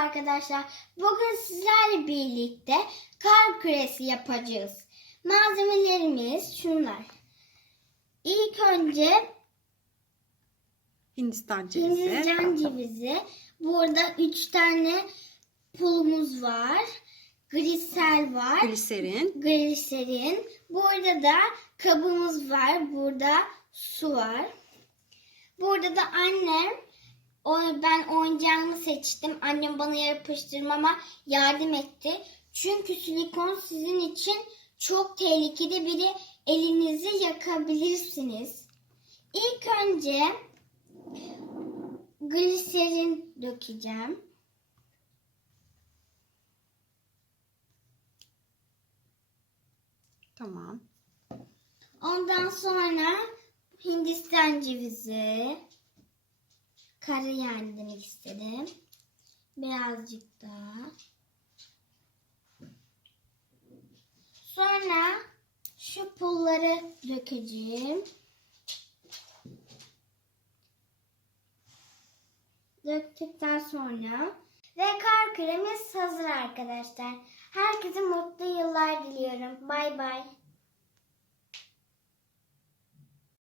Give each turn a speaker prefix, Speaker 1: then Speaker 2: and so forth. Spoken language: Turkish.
Speaker 1: arkadaşlar. Bugün sizlerle birlikte kar küresi yapacağız. Malzemelerimiz şunlar. İlk önce
Speaker 2: Hindistan cevizi.
Speaker 1: Hindistan cevizi. Burada üç tane pulumuz var. Glisel var.
Speaker 2: Gliserin.
Speaker 1: Gliserin. Burada da kabımız var. Burada su var. Burada da annem o ben oyuncağımı seçtim. Annem bana yapıştırmama yardım etti. Çünkü silikon sizin için çok tehlikeli biri elinizi yakabilirsiniz. İlk önce gliserin dökeceğim.
Speaker 2: Tamam.
Speaker 1: Ondan sonra Hindistan cevizi. Kara yani demek istedim. Birazcık daha. Sonra şu pulları dökeceğim. Döktükten sonra ve kar küremiz hazır arkadaşlar. Herkese mutlu yıllar diliyorum. Bay bay.